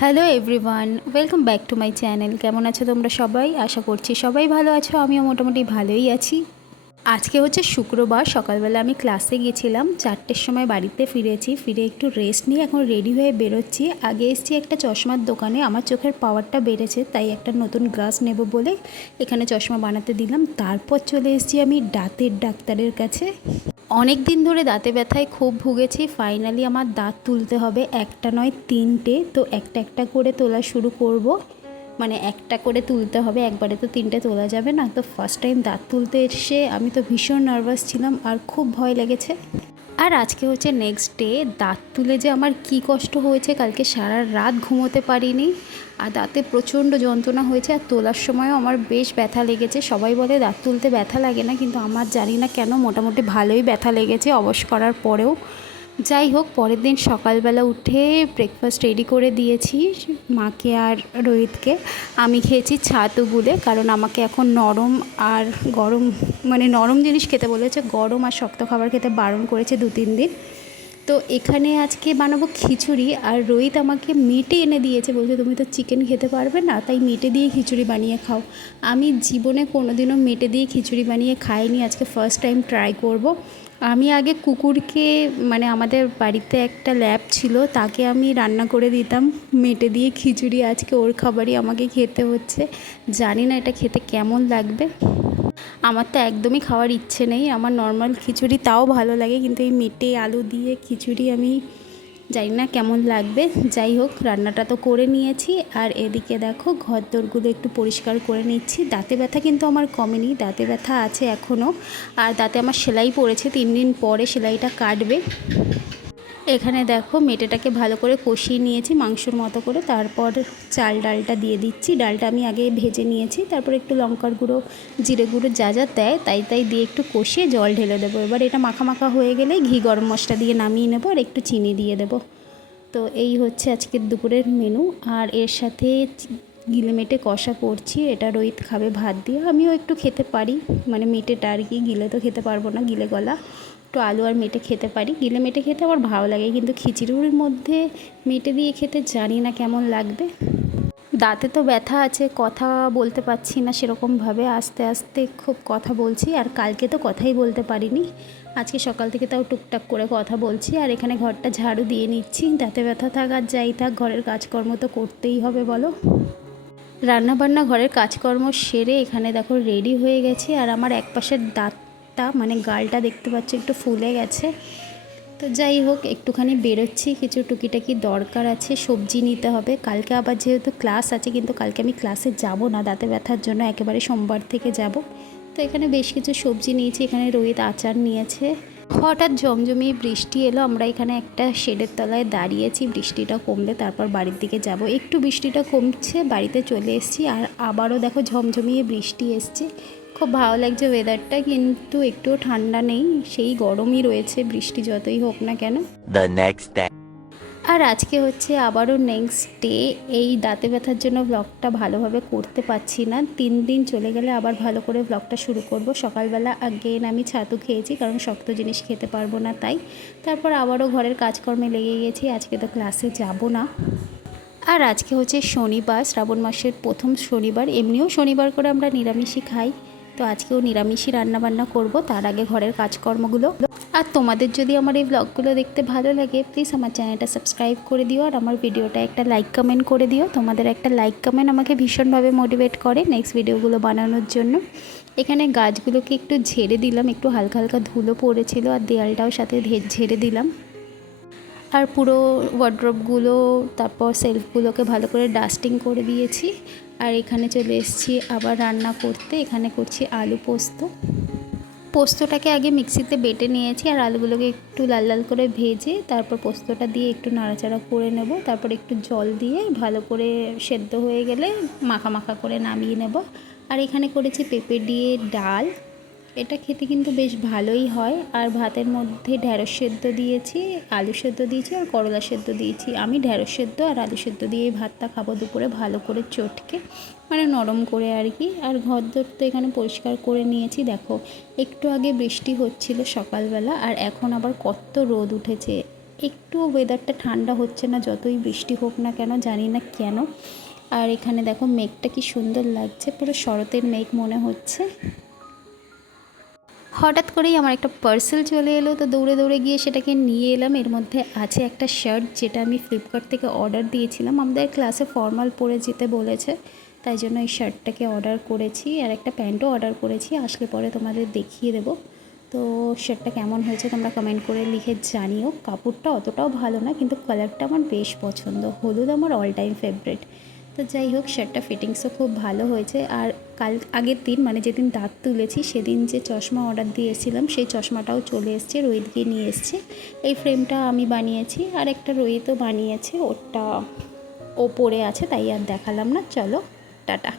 Hello everyone, welcome back to my channel. কেমন আছো তোমরা সবাই? আশা করছি সবাই ভালো আছো, আমিও মোটামুটি ভালোই আছি। আজকে হচ্ছে শুক্রবার, সকালবেলা আমি ক্লাসে গিয়েছিলাম, 4টের সময় বাড়িতে ফিরেছি। ফিরে একটু রেস্ট নিয়ে এখন রেডি হয়ে বেরোচ্ছি। আগে এসেছি একটা চশমার দোকানে, আমার চোখের পাওয়ারটা বেড়েছে, তাই একটা নতুন গ্লাস নেব বলে এখানে চশমা বানাতে দিলাম। তারপর চলে এসেছি আমি দাঁতের ডাক্তারের কাছে। অনেক দিন ধরে দাঁতে ব্যথায় খুব ভুগেছি। ফাইনালি আমার দাঁত তুলতে হবে, একটা নয় 3টে। তো একটা একটা করে তোলা শুরু করব, মানে একটা করে তুলতে হবে, একবারে তো 3টে তোলা যাবে না। তো ফার্স্ট টাইম দাঁত তুলতে এসে আমি তো ভীষণ নার্ভাস ছিলাম আর খুব ভয় লেগেছে। আর আজকে হচ্ছে নেক্সট ডে। দাঁত তুলে যে আমার কি কষ্ট হয়েছে, কালকে সারা রাত ঘুমোতে পারিনি, আর দাঁতে প্রচণ্ড যন্ত্রণা হয়েছে, আর তোলার সময়ও আমার বেশ ব্যথা লেগেছে। সবাই বলে দাঁত তুলতে ব্যথা লাগে না, কিন্তু আমার জানি না কেন মোটামুটি ভালোই ব্যথা লেগেছে অবশ করার পরেও। যাই হোক, পরের দিন সকালবেলা উঠে ব্রেকফাস্ট রেডি করে দিয়েছি মাকে আর রোহিতকে। আমি খেয়েছি ছাতু গুলে, কারণ আমাকে এখন নরম আর গরম, মানে নরম জিনিস খেতে বলেছে, গরম আর শক্ত খাবার খেতে বারণ করেছে 2-3 দিন। তো এখানে আজকে বানাবো খিচুড়ি, আর রোহিত আমাকে মেটে এনে দিয়েছে, বলছে তুমি তো চিকেন খেতে পারবে না, তাই মেটে দিয়ে খিচুড়ি বানিয়ে খাও। আমি জীবনে কোনোদিনও মেটে দিয়ে খিচুড়ি বানিয়ে খাইনি, আজকে ফার্স্ট টাইম ট্রাই করব। আমি আগে কুকুরকে, মানে আমাদের বাড়িতে একটা ল্যাব ছিল, তাকে আমি রান্না করে দিতাম মেটে দিয়ে খিচুড়ি। আজকে ওর খাবারই আমাকে খেতে হচ্ছে, জানি না এটা খেতে কেমন লাগবে। আমার তো একদমই খাওয়ার ইচ্ছে নেই, আমার নর্মাল খিচুড়ি তাও ভালো লাগে, কিন্তু এই মেটে আলু দিয়ে খিচুড়ি আমি জানি না কেমন লাগবে। যাই হোক, রান্নাটা তো করে নিয়েছি, আর এদিকে দেখো ঘরদোরগুলো একটু পরিষ্কার করে নিচ্ছি। দাঁতে ব্যথা কিন্তু আমার কমেনি, দাঁতে ব্যথা আছে এখনও, আর দাঁতে আমার সেলাই পড়েছে, 3 দিন পরে সেলাইটা কাটবে। এখানে দেখো মেটেটাকে ভালো করে কষিয়ে নিয়েছি মাংসর মতো করে, তারপর চাল ডালটা দিয়ে দিচ্ছি। ডালটা আমি আগে ভেজে নিয়েছি, তারপর একটু লঙ্কার গুঁড়ো, জিরে গুঁড়ো যা যা দেয় তাই দিয়ে একটু কষিয়ে জল ঢেলে দেবো। এবার এটা মাখা মাখা হয়ে গেলে ঘি গরম মশলা দিয়ে নামিয়ে নেবো, আর একটু চিনি দিয়ে দেবো। তো এই হচ্ছে আজকের দুপুরের মেনু। আর এর সাথে গিলে মেটে কষা করছি, এটা রোহিত খাবে ভাত দিয়ে, আমিও একটু খেতে পারি, মানে মেটেটা আর কি, গিলে তো খেতে পারবো না, গিলে গলা। একটু আলু আর মেটে খেতে পারি, গিলে মেটে খেতে আমার ভালো লাগে, কিন্তু খিচুড়ির মধ্যে মেটে দিয়ে খেতে জানি না কেমন লাগবে। দাঁতে তো ব্যথা আছে, কথা বলতে পারছি না সেরকমভাবে, আস্তে আস্তে খুব কথা বলছি, আর কালকে তো কথাই বলতে পারিনি। আজকে সকাল থেকে তাও টুকটাক করে কথা বলছি। আর এখানে ঘরটা ঝাড়ু দিয়ে নিচ্ছি, দাঁতে ব্যথা থাক আর যাই থাক, ঘরের কাজকর্ম তো করতেই হবে বলো। রান্নাবান্না ঘরের কাজকর্ম সেরে এখানে দেখো রেডি হয়ে গেছে, আর আমার এক পাশের দাঁতটা, মানে গালটা দেখতে পাচ্ছি একটু ফুলে গেছে। তো যাই হোক, একটুখানি বেরোচ্ছি, কিছু টুকিটাকি দরকার আছে, সবজি নিতে হবে। কালকে আবার যেহেতু ক্লাস আছে, কিন্তু কালকে আমি ক্লাসে যাব না দাঁতে ব্যথার জন্য, একেবারে সোমবার থেকে যাব। তো এখানে বেশ কিছু সবজি নিয়েছি, এখানে রোহিত আচার নিয়েছে। হঠাৎ জমজমিয়ে বৃষ্টি এলো, আমরা এখানে একটা শেডের তলায় দাঁড়িয়েছি, বৃষ্টিটা কমলে তারপর বাড়ির দিকে যাব। একটু বৃষ্টিটা কমছে, বাড়িতে চলে এসেছি, আর আবারও দেখো ঝমঝমিয়ে বৃষ্টি এসছে। খুব ভালো লাগছে ওয়েদারটা, কিন্তু একটুও ঠান্ডা নেই, সেই গরমই রয়েছে বৃষ্টি যতই হোক না কেন। The next day. আর আজকে হচ্ছে আবারও নেক্সট ডে। এই দাঁতে ব্যথার জন্য ব্লগটা ভালোভাবে করতে পারছি না, 3 দিন চলে গেলে আবার ভালো করে ব্লগটা শুরু করব। সকালবেলা আগেন আমি ছাতু খেয়েছি, কারণ শক্ত জিনিস খেতে পারবো না তাই। তারপর আবারও ঘরের কাজকর্মে লেগে গেছি, আজকে তো ক্লাসে যাব না। আর আজকে হচ্ছে শনিবার, শ্রাবণ মাসের প্রথম শনিবার, এমনিও শনিবার করে আমরা নিরামিষই খাই, তো আজকেও নিরামিষই রান্নাবান্না করব, তার আগে ঘরের কাজকর্মগুলো। আর তোমাদের যদি আমার এই ব্লগগুলো দেখতে ভালো লাগে, প্লিজ আমার চ্যানেলটা সাবস্ক্রাইব করে দিও, আর আমার ভিডিওটা একটা লাইক কমেন্ট করে দিও। তোমাদের একটা লাইক কমেন্ট আমাকে ভীষণভাবে মোটিভেট করে নেক্সট ভিডিওগুলো বানানোর জন্য। এখানে গাছগুলোকে একটু ঝেড়ে দিলাম, একটু হালকা হালকা ধুলো পড়েছিল, আর দেয়ালটাও সাথে ঝেড়ে দিলাম। আর পুরো ওয়ার্ড্রপগুলো, তারপর সেলফগুলোকে ভালো করে ডাস্টিং করে দিয়েছি। আর এখানে চলে এসেছি আবার রান্না করতে, এখানে করছি আলু পোস্ত। পোস্তটাকে আগে মিক্সিতে বেটে নিয়েছি, আর আলুগুলোকে একটু লাল লাল করে ভেজে তারপর পোস্তটা দিয়ে একটু নাড়াচাড়া করে নেব, তারপর একটু জল দিয়ে ভালো করে সেদ্ধ হয়ে গেলে মাখা মাখা করে নামিয়ে নেব। আর এখানে করেছি পেঁপে দিয়ে ডাল, এটা খেতে কিন্তু বেশ ভালোই হয়। আর ভাতের মধ্যে ঢ্যাঁড়স সেদ্ধ দিয়েছি, আলু সেদ্ধ দিয়েছি, আর করলা সেদ্ধ দিয়েছি। আমি ঢ্যাঁড়স সেদ্ধ আর আলু সেদ্ধ দিয়ে এই ভাতটা খাবো দুপুরে, ভালো করে চটকে, মানে নরম করে আর কি। আর ঘরদোর তো এখানে পরিষ্কার করে নিয়েছি। দেখো একটু আগে বৃষ্টি হচ্ছিল সকালবেলা, আর এখন আবার কত রোদ উঠেছে, একটুও ওয়েদারটা ঠান্ডা হচ্ছে না, যতই বৃষ্টি হোক না কেন, জানি না কেন। আর এখানে দেখো মেঘটা কি সুন্দর লাগছে, পুরো শরতের মেঘ মনে হচ্ছে। হঠাৎ করেই আমার একটা পার্সেল চলে এলো, তো দৌড়ে দৌড়ে গিয়ে সেটাকে নিয়ে এলাম। এর মধ্যে আছে একটা শার্ট, যেটা আমি ফ্লিপকার্ট থেকে অর্ডার দিয়েছিলাম। আমাদের ক্লাসে ফর্মাল পরে যেতে বলেছে, তাই জন্য এই শার্টটাকে অর্ডার করেছি। আর একটা প্যান্টও অর্ডার করেছি, আসলে পরে তোমাদের দেখিয়ে দেবো। তো শার্টটা কেমন হয়েছে তোমরা কমেন্ট করে লিখে জানিও। কাপড়টা অতটাও ভালো না, কিন্তু কালারটা আমার বেশ পছন্দ। হলুদ আমার অল টাইম ফেভারিট। তো যাই হোক, শার্টটা ফিটিংসও খুব ভালো হয়েছে। আর আগের দিন মানে যেদিন দাঁত তুলেছি সেদিন যে চশমা অর্ডার দিয়ে এসেছিলাম, সেই চশমাটাও চলে এসছে, রোহিত গিয়ে নিয়ে এসছে। এই ফ্রেমটা আমি বানিয়েছি, আর একটা রোহিতও বানিয়েছে, ওটা ও পরে আছে, তাই আর দেখালাম না। চলো টাটা।